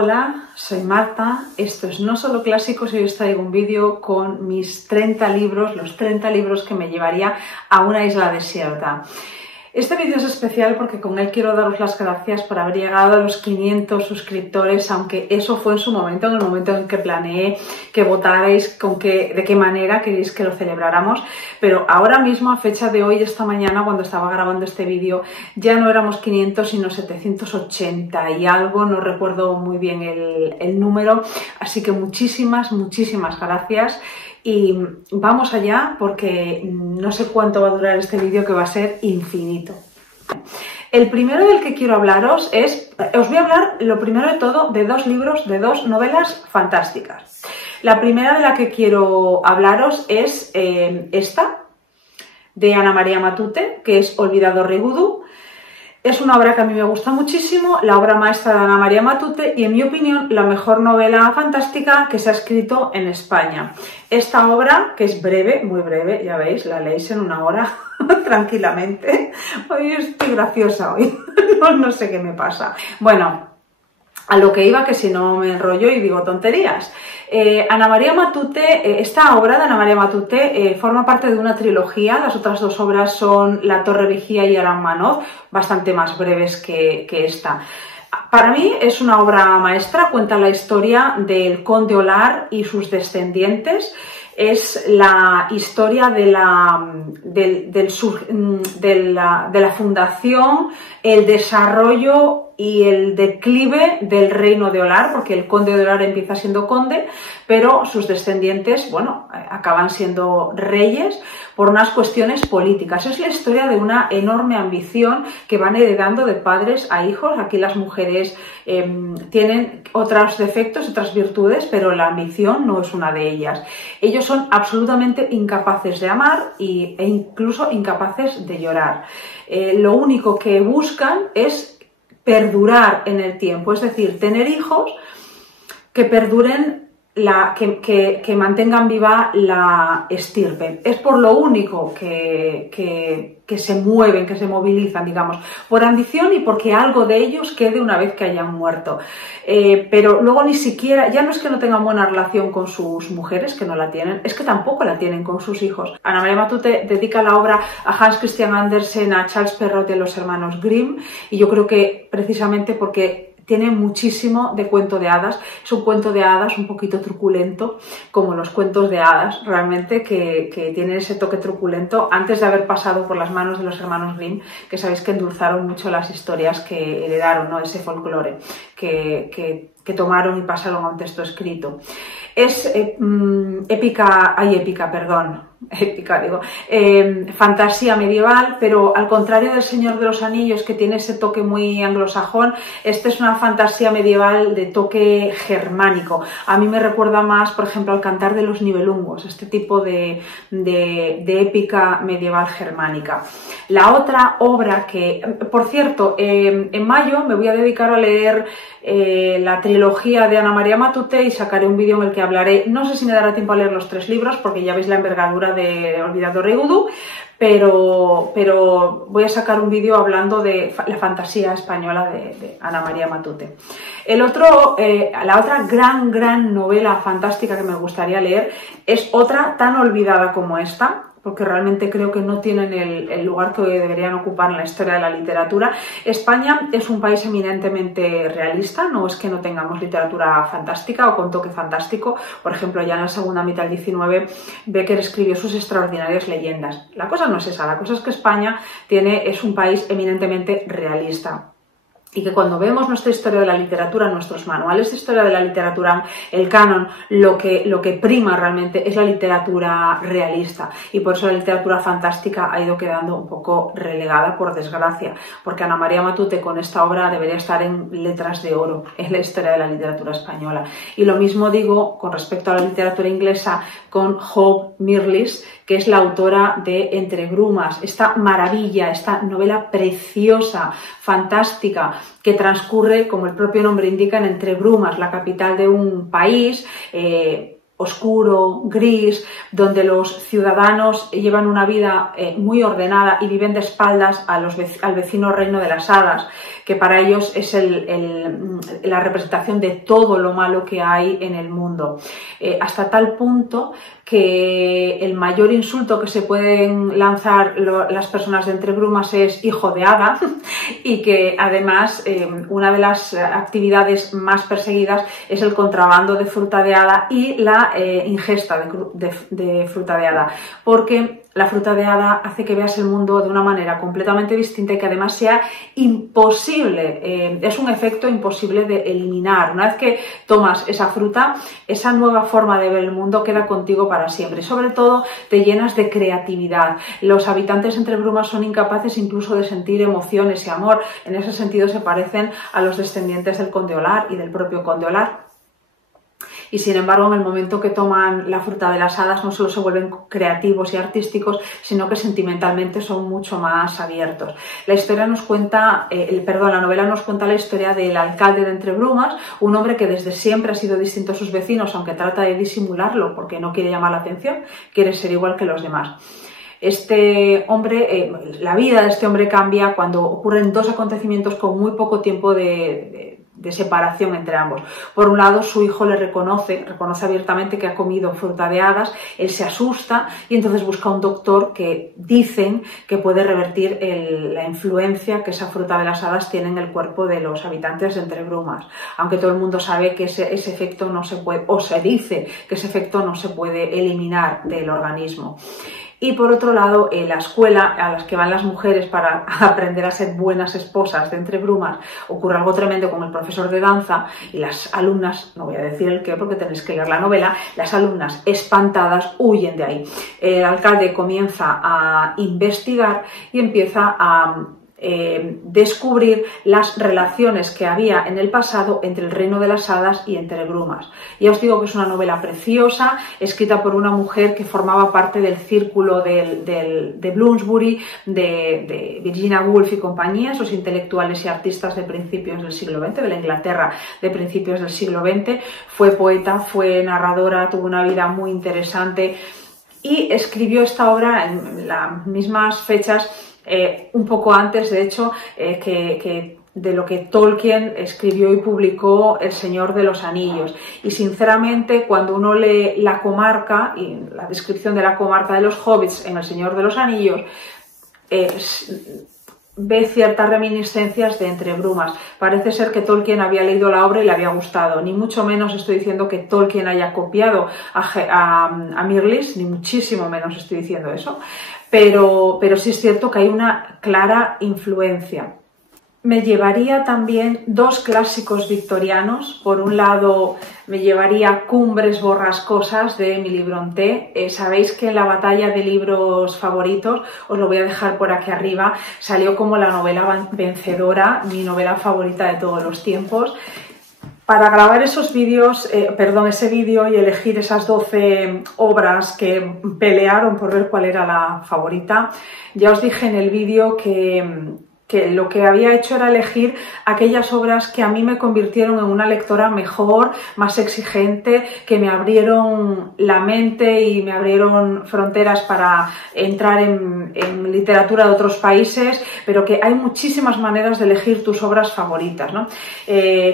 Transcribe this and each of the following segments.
Hola, soy Marta, esto es No Solo Clásicos y hoy os traigo un vídeo con mis 30 libros, los 30 libros que me llevaría a una isla desierta. Este vídeo es especial porque con él quiero daros las gracias por haber llegado a los 500 suscriptores, aunque eso fue en su momento, en el momento en que planeé que votarais de qué manera queréis que lo celebráramos, pero ahora mismo, a fecha de hoy, esta mañana, cuando estaba grabando este vídeo, ya no éramos 500 sino 780 y algo, no recuerdo muy bien el número, así que muchísimas gracias. Y vamos allá porque no sé cuánto va a durar este vídeo, que va a ser infinito. El primero del que quiero hablaros os voy a hablar lo primero de todo de dos libros, de dos novelas fantásticas. La primera de la que quiero hablaros es esta, de Ana María Matute, que es Olvidado Rei Vudú. Es una obra que a mí me gusta muchísimo, la obra maestra de Ana María Matute y, en mi opinión, la mejor novela fantástica que se ha escrito en España. Esta obra, que es breve, muy breve, ya veis, la leéis en una hora tranquilamente. Hoy estoy graciosa hoy, no sé qué me pasa. Bueno, a lo que iba, que si no me enrollo y digo tonterías. Ana María Matute, esta obra de Ana María Matute forma parte de una trilogía. Las otras dos obras son La Torre Vigía y Aram Manov, bastante más breves que esta. Para mí es una obra maestra, cuenta la historia del conde Olar y sus descendientes. Es la historia de la fundación, el desarrollo y el declive del reino de Olar, porque el conde de Olar empieza siendo conde, pero sus descendientes, bueno, acaban siendo reyes por unas cuestiones políticas. Es la historia de una enorme ambición que van heredando de padres a hijos. Aquí las mujeres tienen otros defectos, otras virtudes, pero la ambición no es una de ellas. Ellos son absolutamente incapaces de amar e incluso incapaces de llorar. Lo único que buscan es perdurar en el tiempo, es decir, tener hijos que perduren, que mantengan viva la estirpe. Es por lo único que se mueven, que se movilizan, digamos, por ambición y porque algo de ellos quede una vez que hayan muerto. Pero luego ni siquiera, ya no es que no tengan buena relación con sus mujeres, que no la tienen, es que tampoco la tienen con sus hijos. Ana María Matute dedica la obra a Hans Christian Andersen, a Charles Perrault y a los hermanos Grimm, y yo creo que precisamente porque tiene muchísimo de cuento de hadas. Es un cuento de hadas un poquito truculento, como los cuentos de hadas, realmente, que tienen ese toque truculento antes de haber pasado por las manos de los hermanos Grimm, que sabéis que endulzaron mucho las historias que heredaron, ¿no? Ese folclore que tomaron y pasaron a un texto escrito. Es fantasía medieval, pero al contrario del Señor de los Anillos, que tiene ese toque muy anglosajón, esta es una fantasía medieval de toque germánico. A mí me recuerda más, por ejemplo, al Cantar de los Nibelungos, este tipo de épica medieval germánica. La otra obra que, por cierto, en mayo me voy a dedicar a leer la trilogía de Ana María Matute y sacaré un vídeo en el que hablaré, no sé si me dará tiempo a leer los 3 libros porque ya veis la envergadura de Olvidado Rei Vudú, pero voy a sacar un vídeo hablando de la fantasía española de Ana María Matute. La otra gran novela fantástica que me gustaría leer es otra tan olvidada como esta, porque realmente creo que no tienen el lugar que deberían ocupar en la historia de la literatura. España es un país eminentemente realista, no es que no tengamos literatura fantástica o con toque fantástico. Por ejemplo, ya en la segunda mitad del 19, Becker escribió sus extraordinarias leyendas. La cosa no es esa, la cosa es que España es un país eminentemente realista. Y que cuando vemos nuestra historia de la literatura, nuestros manuales de historia de la literatura, el canon, lo que prima realmente es la literatura realista. Y por eso la literatura fantástica ha ido quedando un poco relegada, por desgracia. Porque Ana María Matute con esta obra debería estar en letras de oro en la historia de la literatura española. Y lo mismo digo con respecto a la literatura inglesa con Hope Mirrlees, que es la autora de Entre Brumas, esta maravilla, esta novela preciosa, fantástica, que transcurre, como el propio nombre indica, en Entre Brumas, la capital de un país oscuro, gris, donde los ciudadanos llevan una vida muy ordenada y viven de espaldas al vecino reino de las hadas, que para ellos es la representación de todo lo malo que hay en el mundo. Hasta tal punto que el mayor insulto que se pueden lanzar las personas de Entre Brumas es hijo de hada, y que además una de las actividades más perseguidas es el contrabando de fruta de hada y la ingesta de fruta de hada, porque la fruta de hada hace que veas el mundo de una manera completamente distinta y que además sea imposible, es un efecto imposible de eliminar. Una vez que tomas esa fruta, esa nueva forma de ver el mundo queda contigo para siempre. Sobre todo te llenas de creatividad. Los habitantes Entre Brumas son incapaces incluso de sentir emociones y amor. En ese sentido se parecen a los descendientes del Conde Olar y del propio Conde Olar. Y sin embargo, en el momento que toman la fruta de las hadas, no solo se vuelven creativos y artísticos, sino que sentimentalmente son mucho más abiertos. La historia nos cuenta, la novela nos cuenta la historia del alcalde de Entre Brumas, un hombre que desde siempre ha sido distinto a sus vecinos, aunque trata de disimularlo porque no quiere llamar la atención, quiere ser igual que los demás. Este hombre, la vida de este hombre cambia cuando ocurren dos acontecimientos con muy poco tiempo de separación entre ambos. Por un lado, su hijo le reconoce abiertamente que ha comido fruta de hadas, él se asusta y entonces busca un doctor que dicen que puede revertir la influencia que esa fruta de las hadas tiene en el cuerpo de los habitantes de Entre Brumas, aunque todo el mundo sabe que ese efecto no se puede, o se dice que ese efecto no se puede eliminar del organismo. Y por otro lado, la escuela a las que van las mujeres para aprender a ser buenas esposas de Entre Brumas, ocurre algo tremendo con el profesor de danza y las alumnas, no voy a decir el qué porque tenéis que leer la novela, las alumnas espantadas huyen de ahí. El alcalde comienza a investigar y empieza a descubrir las relaciones que había en el pasado entre el reino de las hadas y Entre Brumas. Ya os digo que es una novela preciosa, escrita por una mujer que formaba parte del círculo de Bloomsbury, de Virginia Woolf y compañía, esos intelectuales y artistas de principios del siglo XX, de la Inglaterra de principios del siglo XX. Fue poeta, fue narradora, tuvo una vida muy interesante y escribió esta obra en las mismas fechas, un poco antes, de hecho, que de lo que Tolkien escribió y publicó El Señor de los Anillos. Y sinceramente, cuando uno lee la comarca y la descripción de la comarca de los hobbits en El Señor de los Anillos, ve ciertas reminiscencias de Entre Brumas. Parece ser que Tolkien había leído la obra y le había gustado. Ni mucho menos estoy diciendo que Tolkien haya copiado a Mirrlees, ni muchísimo menos estoy diciendo eso. Pero sí es cierto que hay una clara influencia. Me llevaría también dos clásicos victorianos. Por un lado, me llevaría Cumbres borrascosas de Emily Brontë. Sabéis que en la batalla de libros favoritos, os lo voy a dejar por aquí arriba, salió como la novela vencedora, mi novela favorita de todos los tiempos. Para grabar esos vídeos, ese vídeo y elegir esas 12 obras que pelearon por ver cuál era la favorita, ya os dije en el vídeo que lo que había hecho era elegir aquellas obras que a mí me convirtieron en una lectora mejor, más exigente, que me abrieron la mente y me abrieron fronteras para entrar en literatura de otros países, pero que hay muchísimas maneras de elegir tus obras favoritas, ¿no?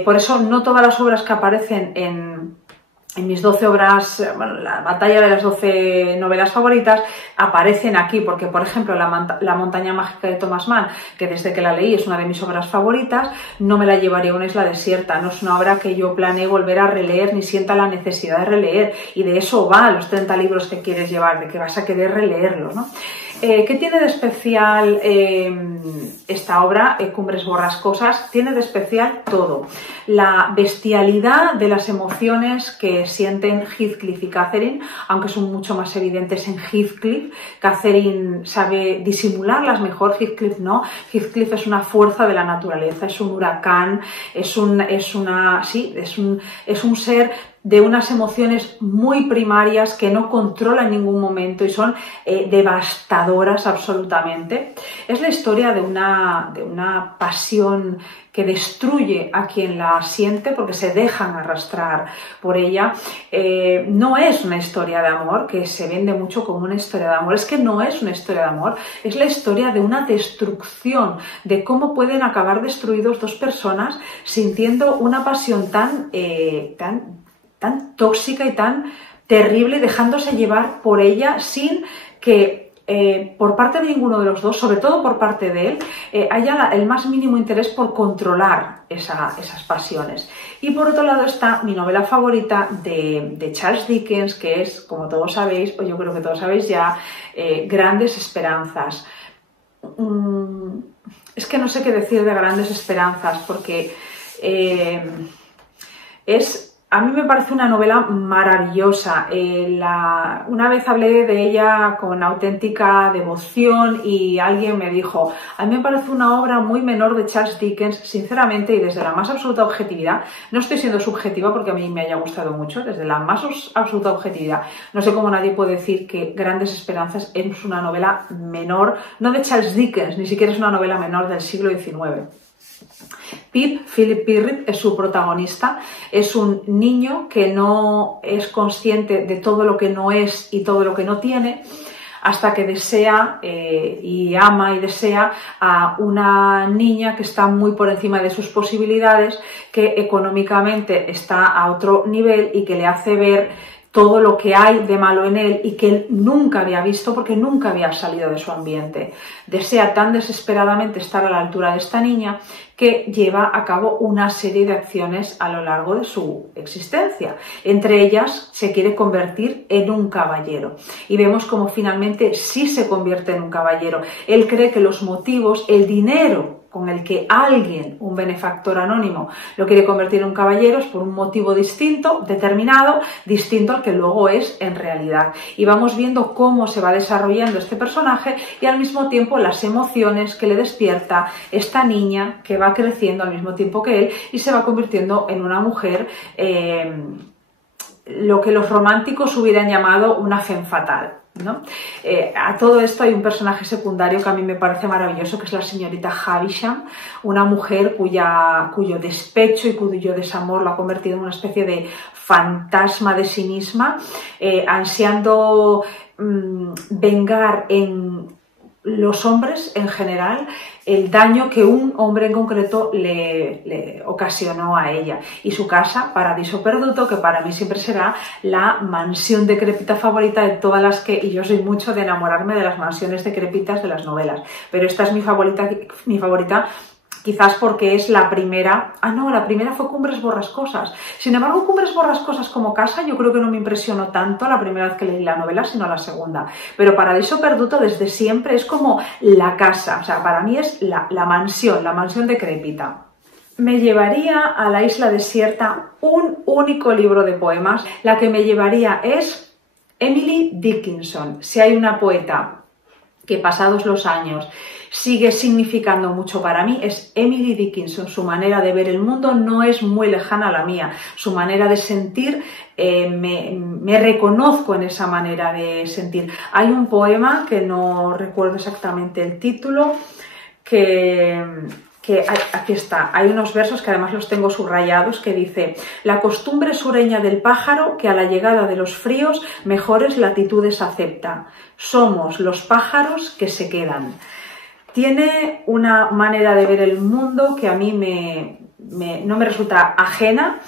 Por eso no todas las obras que aparecen en mis 12 obras, bueno, la batalla de las 12 novelas favoritas aparecen aquí, porque por ejemplo La montaña mágica de Thomas Mann, que desde que la leí es una de mis obras favoritas, no me la llevaría a una isla desierta, no es una obra que yo planee volver a releer ni sienta la necesidad de releer, y de eso va los 30 libros que quieres llevar, de que vas a querer releerlo, ¿no? ¿Qué tiene de especial esta obra, Cumbres borrascosas? Tiene de especial todo. La bestialidad de las emociones que sienten Heathcliff y Catherine, aunque son mucho más evidentes en Heathcliff. Catherine sabe disimularlas mejor, Heathcliff no. Heathcliff es una fuerza de la naturaleza, es un huracán, es un ser de unas emociones muy primarias que no controla en ningún momento y son devastadoras absolutamente. Es la historia de una pasión que destruye a quien la siente porque se dejan arrastrar por ella. No es una historia de amor, que se vende mucho como una historia de amor. Es que no es una historia de amor, es la historia de una destrucción, de cómo pueden acabar destruidos dos personas sintiendo una pasión tan tóxica y tan terrible, dejándose llevar por ella sin que por parte de ninguno de los dos, sobre todo por parte de él, haya el más mínimo interés por controlar esas pasiones. Y por otro lado está mi novela favorita de Charles Dickens, que es, como todos sabéis, o yo creo que todos sabéis ya, Grandes Esperanzas. Es que no sé qué decir de Grandes Esperanzas, porque a mí me parece una novela maravillosa. Una vez hablé de ella con auténtica devoción y alguien me dijo: a mí me parece una obra muy menor de Charles Dickens, sinceramente, y desde la más absoluta objetividad. No estoy siendo subjetiva porque a mí me haya gustado mucho, desde la más absoluta objetividad. No sé cómo nadie puede decir que Grandes Esperanzas es una novela menor, no de Charles Dickens, ni siquiera es una novela menor del siglo XIX. Philip Pirrip es su protagonista, es un niño que no es consciente de todo lo que no es y todo lo que no tiene, hasta que desea y ama y desea a una niña que está muy por encima de sus posibilidades, que económicamente está a otro nivel y que le hace ver todo lo que hay de malo en él y que él nunca había visto porque nunca había salido de su ambiente. Desea tan desesperadamente estar a la altura de esta niña que lleva a cabo una serie de acciones a lo largo de su existencia. Entre ellas, se quiere convertir en un caballero. Y vemos cómo finalmente sí se convierte en un caballero. Él cree que los motivos, el dinero con el que alguien, un benefactor anónimo, lo quiere convertir en un caballero es por un motivo distinto, determinado, distinto al que luego es en realidad. Y vamos viendo cómo se va desarrollando este personaje y al mismo tiempo las emociones que le despierta esta niña que va creciendo al mismo tiempo que él y se va convirtiendo en una mujer, lo que los románticos hubieran llamado una femme fatale, ¿no? A todo esto hay un personaje secundario que a mí me parece maravilloso, que es la señorita Havisham, una mujer cuyo despecho y cuyo desamor la ha convertido en una especie de fantasma de sí misma, ansiando vengar en los hombres en general el daño que un hombre en concreto le ocasionó a ella. Y su casa, Paradiso Perduto, que para mí siempre será la mansión decrépita favorita de todas las que... Y yo soy mucho de enamorarme de las mansiones decrépitas de las novelas, pero esta es mi favorita, quizás porque es la primera... Ah, no, la primera fue Cumbres Borrascosas. Sin embargo, Cumbres Borrascosas como casa yo creo que no me impresionó tanto la primera vez que leí la novela, sino la segunda. Pero Paradiso Perduto desde siempre es como la casa. O sea, para mí es la mansión decrépita. Me llevaría a la isla desierta un único libro de poemas. La que me llevaría es Emily Dickinson. Si hay una poeta que pasados los años sigue significando mucho para mí, es Emily Dickinson. Su manera de ver el mundo no es muy lejana a la mía. Su manera de sentir, me reconozco en esa manera de sentir. Hay un poema, que no recuerdo exactamente el título, aquí está, hay unos versos que además los tengo subrayados, que dice: la costumbre sureña del pájaro que a la llegada de los fríos mejores latitudes acepta. Somos los pájaros que se quedan. Tiene una manera de ver el mundo que a mí no me resulta ajena.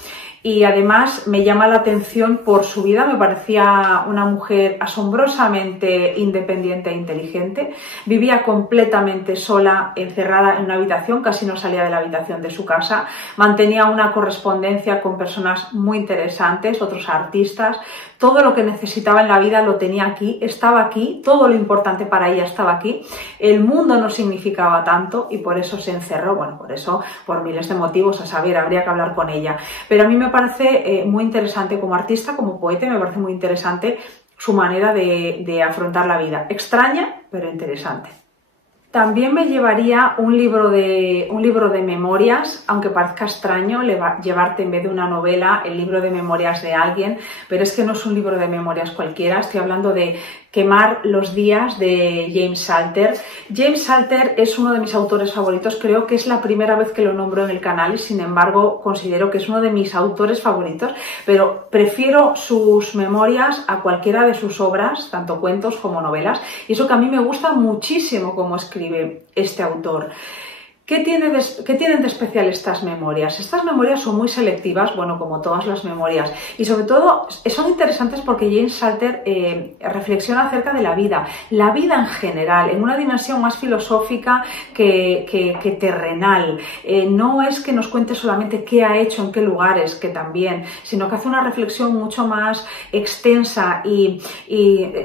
Y además me llama la atención por su vida. Me parecía una mujer asombrosamente independiente e inteligente. Vivía completamente sola, encerrada en una habitación, casi no salía de la habitación de su casa. Mantenía una correspondencia con personas muy interesantes, otros artistas. Todo lo que necesitaba en la vida lo tenía aquí, estaba aquí, todo lo importante para ella estaba aquí. El mundo no significaba tanto y por eso se encerró, bueno, por miles de motivos, a saber, habría que hablar con ella. Pero a mí me parece muy interesante como artista, como poeta, me parece muy interesante su manera de afrontar la vida. Extraña, pero interesante. También me llevaría un libro de memorias, aunque parezca extraño llevarte en vez de una novela el libro de memorias de alguien, pero es que no es un libro de memorias cualquiera, estoy hablando de Quemar los días de James Salter. James Salter es uno de mis autores favoritos, creo que es la primera vez que lo nombro en el canal y sin embargo considero que es uno de mis autores favoritos, pero prefiero sus memorias a cualquiera de sus obras, tanto cuentos como novelas, y eso que a mí me gusta muchísimo cómo escribe este autor. ¿Qué tienen de especial estas memorias? Estas memorias son muy selectivas, bueno, como todas las memorias, y sobre todo son interesantes porque James Salter reflexiona acerca de la vida en general, en una dimensión más filosófica que terrenal. No es que nos cuente solamente qué ha hecho, en qué lugares, que también, sino que hace una reflexión mucho más extensa y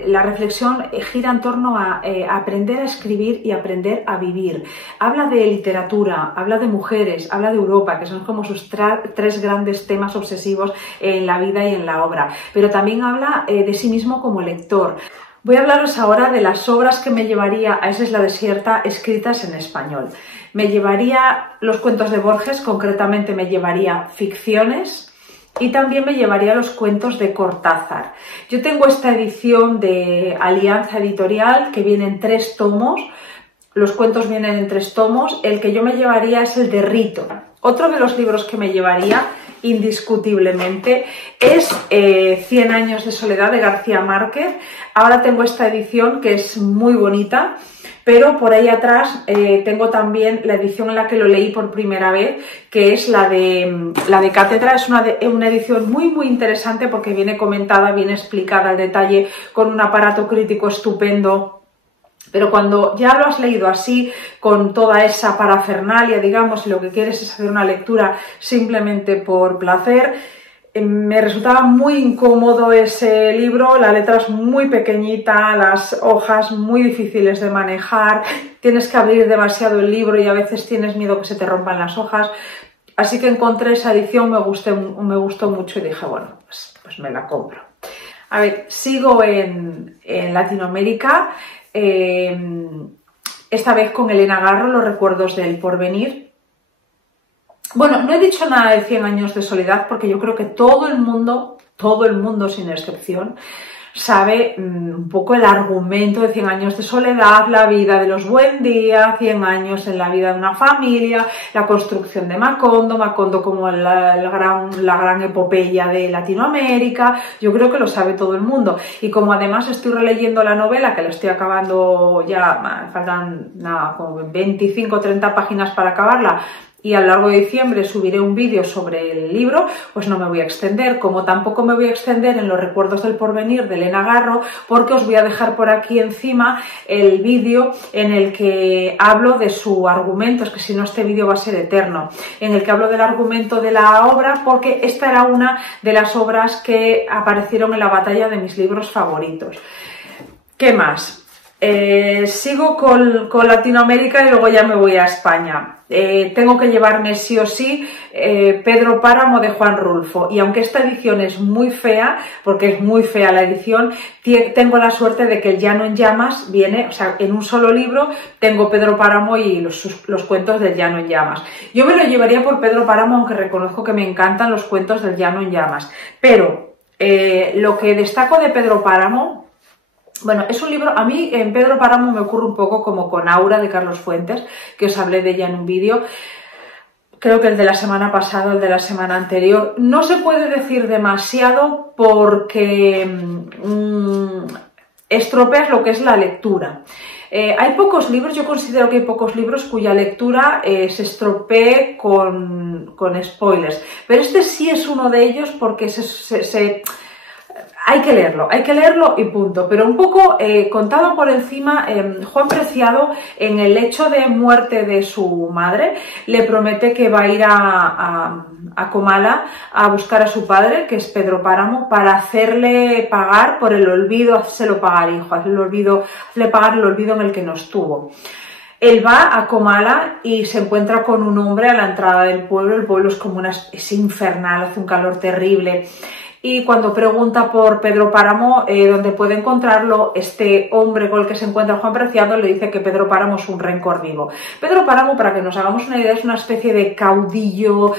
la reflexión gira en torno a aprender a escribir y aprender a vivir. Habla de literatura, habla de mujeres, habla de Europa, que son como sus tres grandes temas obsesivos en la vida y en la obra, pero también habla de sí mismo como lector. Voy a hablaros ahora de las obras que me llevaría a esa isla desierta escritas en español. Me llevaría los cuentos de Borges, concretamente me llevaría ficciones, y también me llevaría los cuentos de Cortázar. Yo tengo esta edición de Alianza Editorial que viene en 3 tomos. Los cuentos vienen en 3 tomos, el que yo me llevaría es el de Rito. Otro de los libros que me llevaría, indiscutiblemente, es 100 años de soledad de García Márquez. Ahora tengo esta edición que es muy bonita, pero por ahí atrás tengo también la edición en la que lo leí por primera vez, que es la de Cátedra. Es una edición muy interesante porque viene comentada, viene explicada al detalle, con un aparato crítico estupendo. Pero cuando ya lo has leído así, con toda esa parafernalia, digamos, y lo que quieres es hacer una lectura simplemente por placer, me resultaba muy incómodo ese libro, la letra es muy pequeñita, las hojas muy difíciles de manejar, tienes que abrir demasiado el libro y a veces tienes miedo que se te rompan las hojas. Así que encontré esa edición, me gustó mucho y dije, bueno, pues me la compro. A ver, sigo en Latinoamérica. Esta vez con Elena Garro, Los recuerdos del porvenir. Bueno, no he dicho nada de 100 años de soledad porque yo creo que todo el mundo sin excepción, sabe un poco el argumento de 100 años de soledad, la vida de los Buendía, 100 años en la vida de una familia, la construcción de Macondo como la gran epopeya de Latinoamérica. Yo creo que lo sabe todo el mundo. Y como además estoy releyendo la novela, que la estoy acabando ya, me faltan nada, como 25 o 30 páginas para acabarla, y a lo largo de diciembre subiré un vídeo sobre el libro, pues no me voy a extender, como tampoco me voy a extender en Los recuerdos del porvenir de Elena Garro, porque os voy a dejar por aquí encima el vídeo en el que hablo de su argumento, es que si no este vídeo va a ser eterno, en el que hablo del argumento de la obra, porque esta era una de las obras que aparecieron en la batalla de mis libros favoritos. ¿Qué más? Sigo con Latinoamérica y luego ya me voy a España. Tengo que llevarme sí o sí Pedro Páramo de Juan Rulfo, y aunque esta edición es muy fea, porque es muy fea la edición, tengo la suerte de que el Llano en Llamas viene, o sea, en un solo libro tengo Pedro Páramo y los cuentos del Llano en Llamas. Yo me lo llevaría por Pedro Páramo, aunque reconozco que me encantan los cuentos del Llano en Llamas, pero lo que destaco de Pedro Páramo, bueno, es un libro, a mí en Pedro Páramo me ocurre un poco como con Aura de Carlos Fuentes, que os hablé de ella en un vídeo, creo que el de la semana pasada, el de la semana anterior. No se puede decir demasiado porque estropeas lo que es la lectura. Hay pocos libros, yo considero que hay pocos libros cuya lectura se estropee con spoilers, pero este sí es uno de ellos porque hay que leerlo y punto. Pero un poco contado por encima, Juan Preciado, en el hecho de muerte de su madre, le promete que va a ir a Comala a buscar a su padre, que es Pedro Páramo, para hacerle pagar por el olvido, hacerlo pagar, hijo, hacerle pagar el olvido en el que no estuvo. Él va a Comala y se encuentra con un hombre a la entrada del pueblo. El pueblo es como es infernal, hace un calor terrible. y cuando pregunta por Pedro Páramo, donde puede encontrarlo, este hombre con el que se encuentra Juan Preciado le dice que Pedro Páramo es un rencor vivo. Pedro Páramo, para que nos hagamos una idea, es una especie de caudillo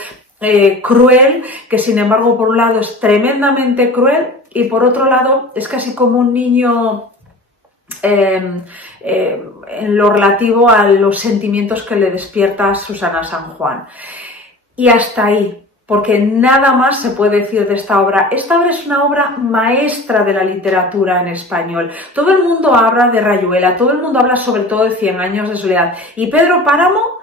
cruel, que sin embargo por un lado es tremendamente cruel y por otro lado es casi como un niño en lo relativo a los sentimientos que le despierta Susana San Juan. Y hasta ahí, porque nada más se puede decir de esta obra. Esta obra es una obra maestra de la literatura en español. Todo el mundo habla de Rayuela, todo el mundo habla sobre todo de 100 años de soledad. Y Pedro Páramo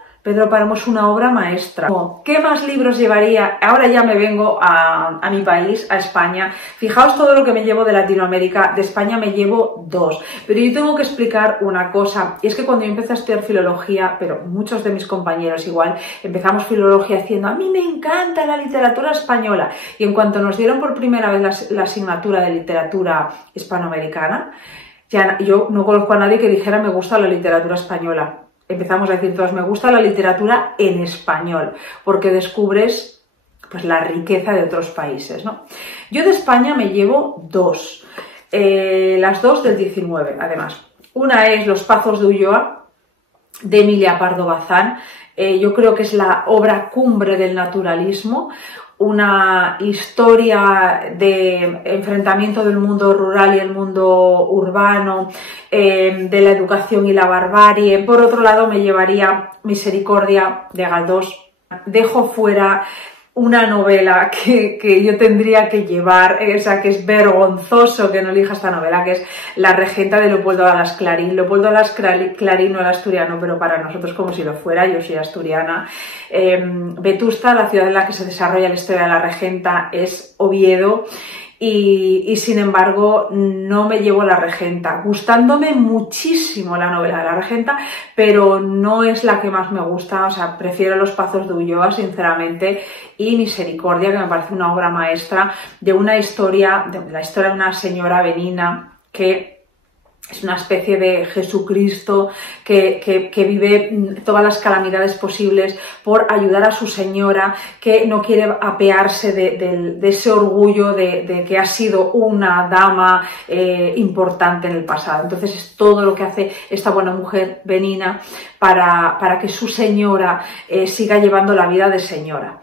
es una obra maestra. ¿Qué más libros llevaría? Ahora ya me vengo a mi país, a España. Fijaos todo lo que me llevo de Latinoamérica. De España me llevo 2. Pero yo tengo que explicar una cosa. Y es que cuando yo empecé a estudiar filología, pero muchos de mis compañeros igual, empezamos filología diciendo a mí me encanta la literatura española. Y en cuanto nos dieron por primera vez la asignatura de literatura hispanoamericana, ya yo no conozco a nadie que dijera me gusta la literatura española. Empezamos a decir todos, me gusta la literatura en español, porque descubres pues la riqueza de otros países, ¿no? Yo de España me llevo 2, las 2 del 19, además. Una es Los Pazos de Ulloa, de Emilia Pardo Bazán. Yo creo que es la obra cumbre del naturalismo, una historia de enfrentamiento del mundo rural y el mundo urbano, de la educación y la barbarie. Por otro lado, me llevaría Misericordia, de Galdós. Dejo fuera una novela que yo tendría que llevar, o sea, que es vergonzoso que no elija esta novela, que es La Regenta de Leopoldo Alas Clarín. Leopoldo Alas Clarín no era asturiano, pero para nosotros como si lo fuera, yo soy asturiana. Vetusta, la ciudad en la que se desarrolla la historia de la Regenta, es Oviedo. Y sin embargo no me llevo La Regenta, gustándome muchísimo la novela de La Regenta, pero no es la que más me gusta. O sea, prefiero Los Pazos de Ulloa, sinceramente, y Misericordia, que me parece una obra maestra de una historia, de la historia de una señora benina que es una especie de Jesucristo que vive todas las calamidades posibles por ayudar a su señora, que no quiere apearse de ese orgullo de que ha sido una dama importante en el pasado. Entonces es todo lo que hace esta buena mujer benina para que su señora siga llevando la vida de señora.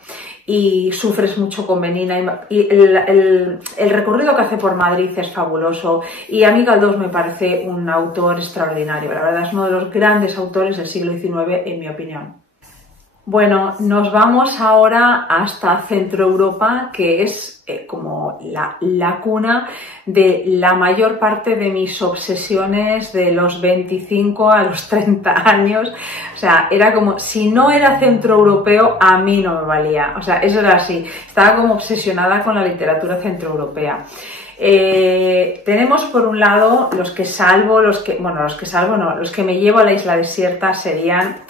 Y sufres mucho con Benina, y el recorrido que hace por Madrid es fabuloso, y a mí Galdós me parece un autor extraordinario. La verdad es uno de los grandes autores del siglo XIX, en mi opinión. Bueno, nos vamos ahora hasta Centro Europa, que es como la cuna de la mayor parte de mis obsesiones de los 25 a los 30 años. O sea, era como, si no era centroeuropeo, a mí no me valía. O sea, eso era así. Estaba como obsesionada con la literatura centroeuropea. Tenemos por un lado los que me llevo a la isla desierta serían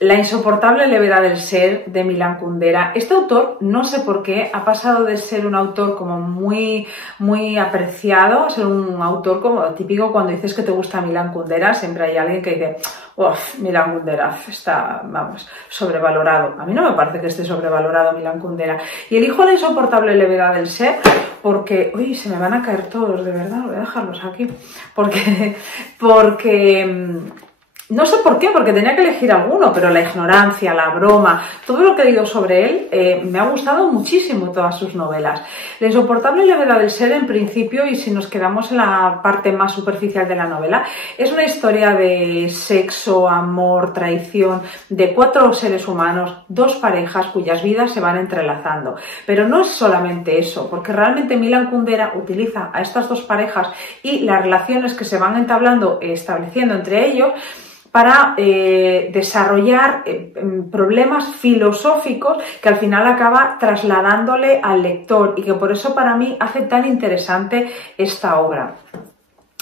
La insoportable levedad del ser, de Milan Kundera. Este autor, no sé por qué, ha pasado de ser un autor como muy apreciado a ser un autor como típico. Cuando dices que te gusta Milan Kundera, siempre hay alguien que dice, uff, Milan Kundera está, vamos, sobrevalorado. A mí no me parece que esté sobrevalorado Milan Kundera. Y elijo La insoportable levedad del ser porque, uy, se me van a caer todos, de verdad, voy a dejarlos aquí, porque no sé por qué, porque tenía que elegir alguno, pero la ignorancia, la broma, todo lo que he leído sobre él, me ha gustado muchísimo, todas sus novelas. La insoportable levedad del ser, en principio, y si nos quedamos en la parte más superficial de la novela, es una historia de sexo, amor, traición, de 4 seres humanos, 2 parejas cuyas vidas se van entrelazando. Pero no es solamente eso, porque realmente Milan Kundera utiliza a estas 2 parejas y las relaciones que se van estableciendo entre ellos para desarrollar problemas filosóficos que al final acaba trasladándole al lector, y que por eso para mí hace tan interesante esta obra.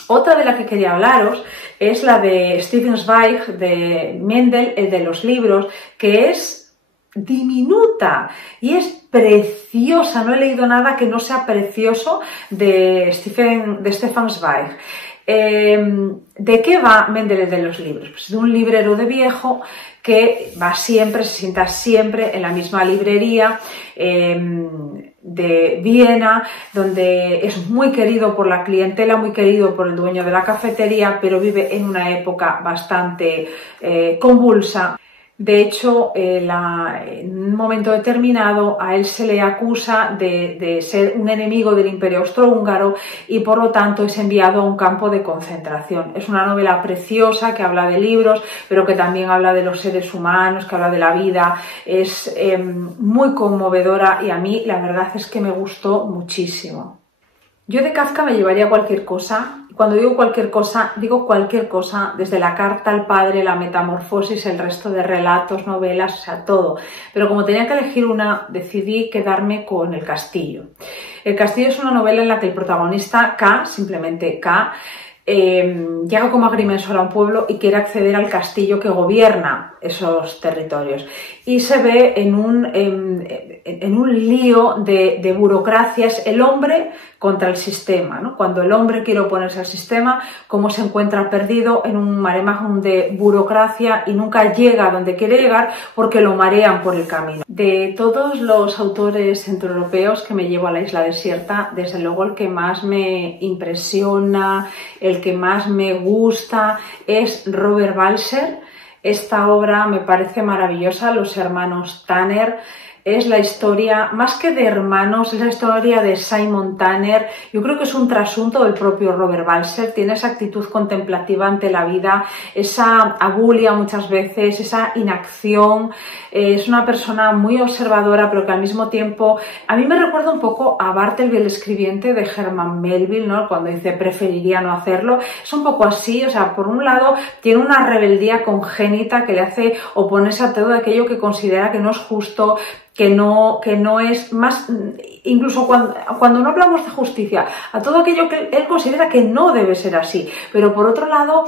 Otra de la que quería hablaros es la de Stefan Zweig, de Mendel, el de los libros, que es diminuta y es preciosa. No he leído nada que no sea precioso de Stefan Zweig. ¿De qué va Mendel de los libros? Pues de un librero de viejo que va siempre, se sienta siempre en la misma librería, de Viena, donde es muy querido por la clientela, muy querido por el dueño de la cafetería, pero vive en una época bastante convulsa. De hecho, en un momento determinado a él se le acusa de ser un enemigo del Imperio Austrohúngaro y por lo tanto es enviado a un campo de concentración. Es una novela preciosa que habla de libros, pero que también habla de los seres humanos, que habla de la vida. Es muy conmovedora y a mí la verdad es que me gustó muchísimo. Yo de Kafka me llevaría cualquier cosa. Cuando digo cualquier cosa, desde la carta al padre, la metamorfosis, el resto de relatos, novelas, o sea, todo. Pero como tenía que elegir una, decidí quedarme con El Castillo. El Castillo es una novela en la que el protagonista, K, simplemente K, llega como agrimensor a un pueblo y quiere acceder al castillo que gobierna esos territorios. Y se ve en un lío de burocracias, el hombre contra el sistema, ¿no? Cuando el hombre quiere oponerse al sistema, cómo se encuentra perdido en un maremágnum de burocracia y nunca llega a donde quiere llegar porque lo marean por el camino. De todos los autores centroeuropeos que me llevo a la isla desierta, desde luego el que más me impresiona, el que más me gusta es Robert Walser. Esta obra me parece maravillosa, Los hermanos Tanner. Es la historia, más que de hermanos, es la historia de Simon Tanner. Yo creo que es un trasunto del propio Robert Walser. Tiene esa actitud contemplativa ante la vida, esa abulia muchas veces, esa inacción. Es una persona muy observadora, pero que al mismo tiempo a mí me recuerda un poco a Bartleby, el escribiente de Herman Melville, ¿no? Cuando dice preferiría no hacerlo. Es un poco así, o sea, por un lado tiene una rebeldía congénita que le hace oponerse a todo aquello que considera que no es justo, que no es más, incluso cuando no hablamos de justicia, a todo aquello que él considera que no debe ser así. Pero por otro lado,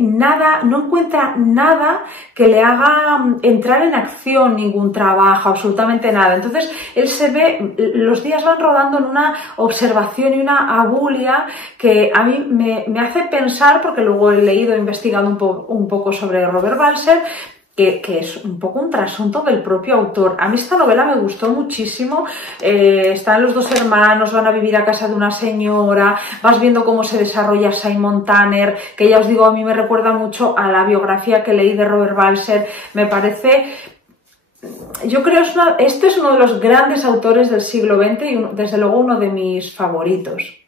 no encuentra nada que le haga entrar en acción, ningún trabajo, absolutamente nada. Entonces, él se ve, los días van rodando en una observación y una abulia que a mí me hace pensar, porque luego he leído, investigado un poco sobre Robert Walser, que es un poco un trasunto del propio autor. A mí esta novela me gustó muchísimo. Están los dos hermanos, van a vivir a casa de una señora, vas viendo cómo se desarrolla Simon Tanner, que ya os digo, a mí me recuerda mucho a la biografía que leí de Robert Walser. Me parece... Yo creo que este es uno de los grandes autores del siglo XX y desde luego uno de mis favoritos.